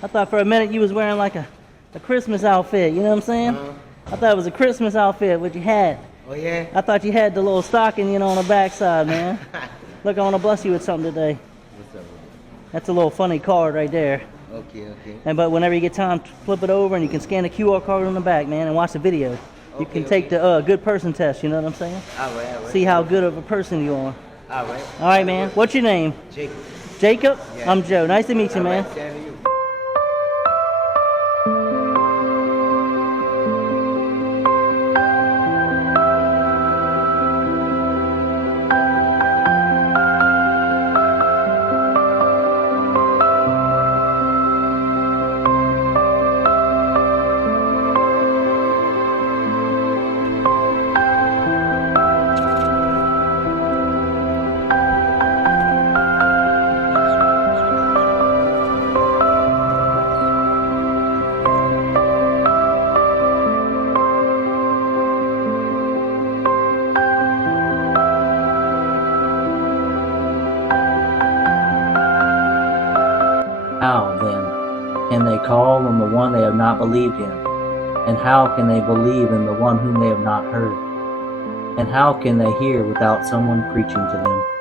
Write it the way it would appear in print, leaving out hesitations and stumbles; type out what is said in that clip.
I thought for a minute you was wearing like a Christmas outfit, you know what I'm saying? I thought it was a Christmas outfit, what you had. Oh yeah? I thought you had the little stocking, you know, on the backside, man. Look, I want to bless you with something today. What's up? That's a little funny card right there. Okay. But whenever you get time, flip it over and you can scan the QR code on the back, man, and watch the video. You can take the good person test, you know what I'm saying? All right. See how good of a person you are. All right. All right, man. What's your name? Jacob. Jacob? Yeah. I'm Joe. Nice to meet you, man. All right, same to you. How, then, can they call on the one they have not believed in? And how can they believe in the one whom they have not heard? And how can they hear without someone preaching to them?